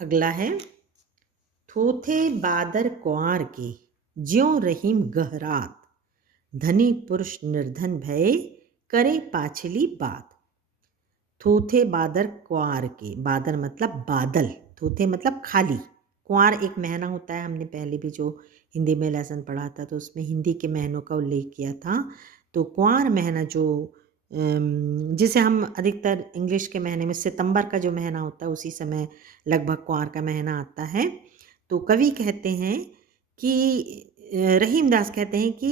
अगला है, थोथे बादर कुआर के, ज्यों रहीम गहरात, धनी पुरुष निर्धन भय, करे पाछली बात। थोथे बादर कुआर के, बादर मतलब बादल, थोथे मतलब खाली, कुआर एक महीना होता है। हमने पहले भी जो हिंदी में लेसन पढ़ा था तो उसमें हिंदी के महीनों का उल्लेख किया था। तो कुआर महीना जो जिसे हम अधिकतर इंग्लिश के महीने में सितंबर का जो महीना होता है उसी समय लगभग कुआर का महीना आता है। तो कवि कहते हैं कि रहीमदास कहते हैं कि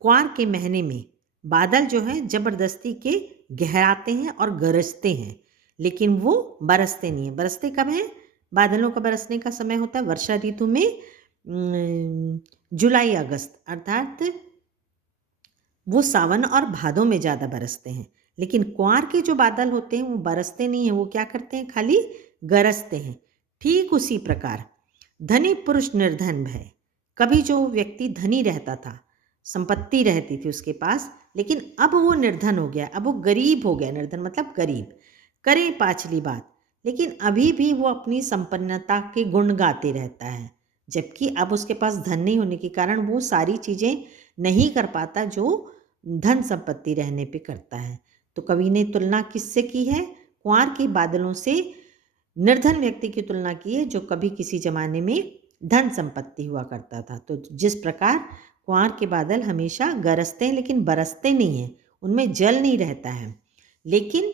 कुआर के महीने में बादल जो है ज़बरदस्ती के गहराते हैं और गरजते हैं, लेकिन वो बरसते नहीं हैं। बरसते कब हैं? बादलों का बरसने का समय होता है वर्षा ऋतु में जुलाई अगस्त, अर्थात वो सावन और भादों में ज़्यादा बरसते हैं। लेकिन कुआर के जो बादल होते हैं वो बरसते नहीं हैं, वो क्या करते हैं? खाली गरजते हैं। ठीक उसी प्रकार धनी पुरुष निर्धन भय, कभी जो व्यक्ति धनी रहता था, संपत्ति रहती थी उसके पास, लेकिन अब वो निर्धन हो गया, अब वो गरीब हो गया। निर्धन मतलब गरीब। करे पाछली बात, लेकिन अभी भी वो अपनी संपन्नता के गुण गाते रहता है, जबकि अब उसके पास धन नहीं होने के कारण वो सारी चीज़ें नहीं कर पाता जो धन संपत्ति रहने पे करता है। तो कवि ने तुलना किससे की है? कुआर के बादलों से निर्धन व्यक्ति की तुलना की है जो कभी किसी ज़माने में धन संपत्ति हुआ करता था। तो जिस प्रकार कुआर के बादल हमेशा गरजते हैं लेकिन बरसते नहीं हैं, उनमें जल नहीं रहता है। लेकिन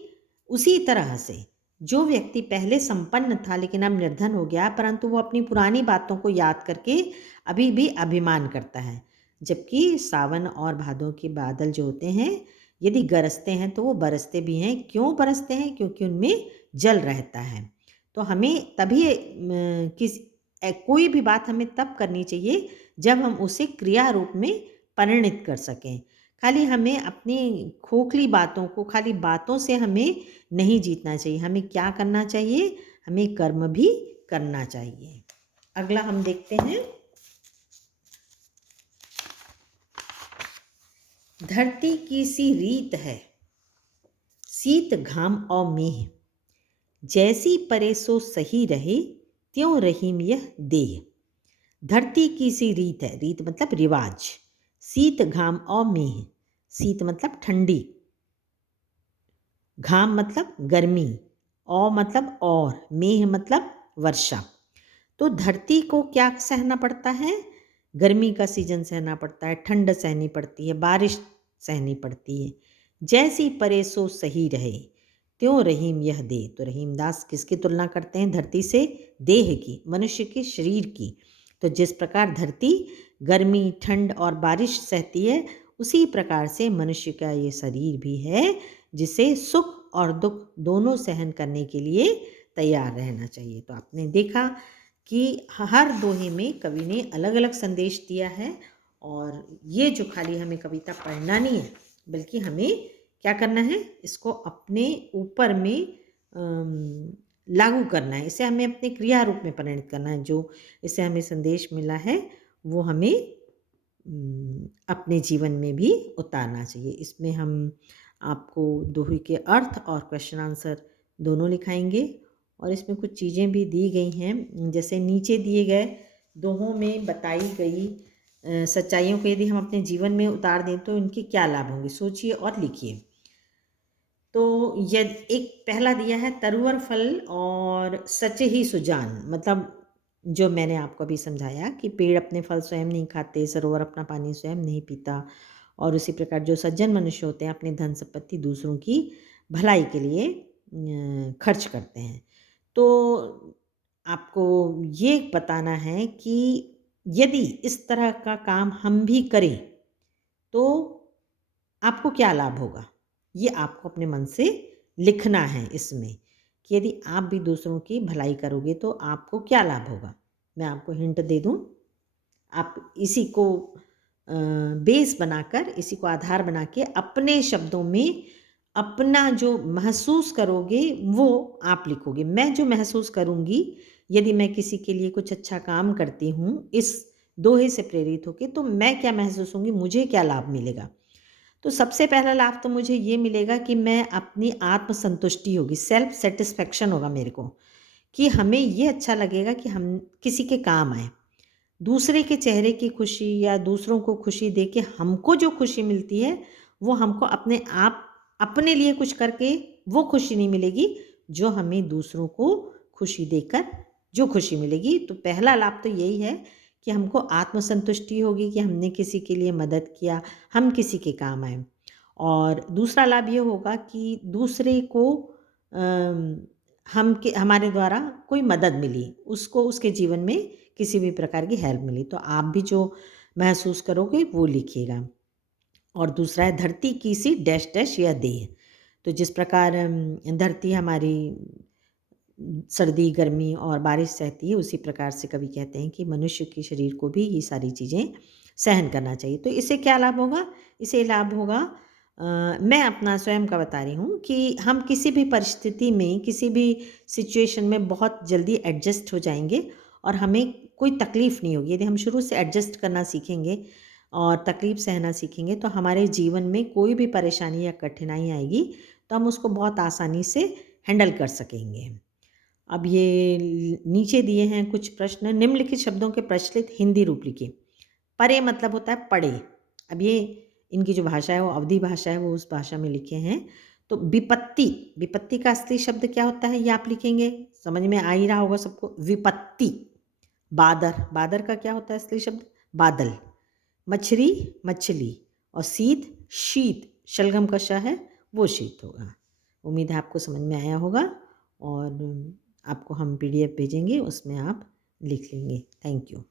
उसी तरह से जो व्यक्ति पहले संपन्न था लेकिन अब निर्धन हो गया, परंतु वो अपनी पुरानी बातों को याद करके अभी भी अभिमान करता है। जबकि सावन और भादों के बादल जो होते हैं, यदि गरजते हैं तो वो बरसते भी हैं। क्यों बरसते हैं? क्योंकि उनमें जल रहता है। तो हमें तभी कोई भी बात हमें तब करनी चाहिए जब हम उसे क्रिया रूप में परिणित कर सकें। खाली हमें अपनी खोखली बातों को, खाली बातों से हमें नहीं जीतना चाहिए। हमें क्या करना चाहिए? हमें कर्म भी करना चाहिए। अगला हम देखते हैं, धरती की सी रीत है, शीत घाम और मेह, जैसी परे सो सही रहे, त्यों रहीम यह देह। धरती की सी रीत है, रीत मतलब रिवाज। शीत घाम और मेह, शीत मतलब ठंडी, घाम मतलब गर्मी, औ मतलब और, मेह मतलब वर्षा। तो धरती को क्या सहना पड़ता है? गर्मी का सीजन सहना पड़ता है, ठंड सहनी पड़ती है, बारिश सहनी पड़ती है। जैसी परे सो सही रहे, त्यों रहीम यह दे। तो रहीमदास किसकी तुलना करते हैं? धरती से, देह की, मनुष्य के शरीर की। तो जिस प्रकार धरती गर्मी, ठंड और बारिश सहती है, उसी प्रकार से मनुष्य का ये शरीर भी है जिसे सुख और दुख दोनों सहन करने के लिए तैयार रहना चाहिए। तो आपने देखा कि हर दोहे में कवि ने अलग अलग संदेश दिया है, और ये जो खाली हमें कविता पढ़ना नहीं है, बल्कि हमें क्या करना है? इसको अपने ऊपर में लागू करना है। इसे हमें अपने क्रिया रूप में परिणित करना है। जो इससे हमें संदेश मिला है वो हमें अपने जीवन में भी उतारना चाहिए। इसमें हम आपको दोहे के अर्थ और क्वेश्चन आंसर दोनों लिखाएंगे, और इसमें कुछ चीज़ें भी दी गई हैं, जैसे नीचे दिए गए दोहों में बताई गई सच्चाइयों को यदि हम अपने जीवन में उतार दें तो इनके क्या लाभ होंगे, सोचिए और लिखिए। तो यदि एक पहला दिया है, तरुवर फल और सच ही सुजान, मतलब जो मैंने आपको अभी समझाया कि पेड़ अपने फल स्वयं नहीं खाते, सरोवर अपना पानी स्वयं नहीं पीता, और उसी प्रकार जो सज्जन मनुष्य होते हैं अपनी धन संपत्ति दूसरों की भलाई के लिए खर्च करते हैं। तो आपको ये बताना है कि यदि इस तरह का काम हम भी करें तो आपको क्या लाभ होगा, ये आपको अपने मन से लिखना है इसमें, कि यदि आप भी दूसरों की भलाई करोगे तो आपको क्या लाभ होगा। मैं आपको हिंट दे दूं, आप इसी को बेस बनाकर, इसी को आधार बना के अपने शब्दों में अपना जो महसूस करोगे वो आप लिखोगे। मैं जो महसूस करूँगी, यदि मैं किसी के लिए कुछ अच्छा काम करती हूँ इस दोहे से प्रेरित होकर, तो मैं क्या महसूस होंगी, मुझे क्या लाभ मिलेगा। तो सबसे पहला लाभ तो मुझे ये मिलेगा कि मैं अपनी आत्मसंतुष्टि होगी, सेल्फ सेटिस्फैक्शन होगा मेरे को, कि हमें ये अच्छा लगेगा कि हम किसी के काम आएँ। दूसरे के चेहरे की खुशी या दूसरों को खुशी दे के हमको जो खुशी मिलती है, वो हमको अपने आप अपने लिए कुछ करके वो खुशी नहीं मिलेगी, जो हमें दूसरों को खुशी देकर जो खुशी मिलेगी। तो पहला लाभ तो यही है कि हमको आत्मसंतुष्टि होगी कि हमने किसी के लिए मदद किया, हम किसी के काम आए। और दूसरा लाभ ये होगा कि दूसरे को अम, हमारे द्वारा कोई मदद मिली, उसको उसके जीवन में किसी भी प्रकार की हेल्प मिली, तो आप भी जो महसूस करोगे वो लिखिएगा। और दूसरा है धरती की सी डैश डैश या देह। तो जिस प्रकार धरती हमारी सर्दी, गर्मी और बारिश सहती है, उसी प्रकार से कभी कहते हैं कि मनुष्य के शरीर को भी ये सारी चीज़ें सहन करना चाहिए। तो इससे क्या लाभ होगा? इससे लाभ होगा मैं अपना स्वयं का बता रही हूँ कि हम किसी भी परिस्थिति में, किसी भी सिचुएशन में बहुत जल्दी एडजस्ट हो जाएँगे और हमें कोई तकलीफ़ नहीं होगी। यदि हम शुरू से एडजस्ट करना सीखेंगे और तकलीफ़ सहना सीखेंगे, तो हमारे जीवन में कोई भी परेशानी या कठिनाई आएगी, तो हम उसको बहुत आसानी से हैंडल कर सकेंगे। अब ये नीचे दिए हैं कुछ प्रश्न। निम्नलिखित शब्दों के प्रचलित हिंदी रूप लिखिए। परे मतलब होता है पड़े। अब ये इनकी जो भाषा है वो अवधी भाषा है, वो उस भाषा में लिखे हैं। तो विपत्ति, विपत्ति का असली शब्द क्या होता है ये आप लिखेंगे, समझ में आ ही रहा होगा सबको। विपत्ति। बादर, बादर का क्या होता है असली शब्द? बादल। मछली, मछली। और शीत, शीत। शलगम का श है वो शीत होगा। उम्मीद है आपको समझ में आया होगा और आपको हम पीडीएफ भेजेंगे, उसमें आप लिख लेंगे। Thank you.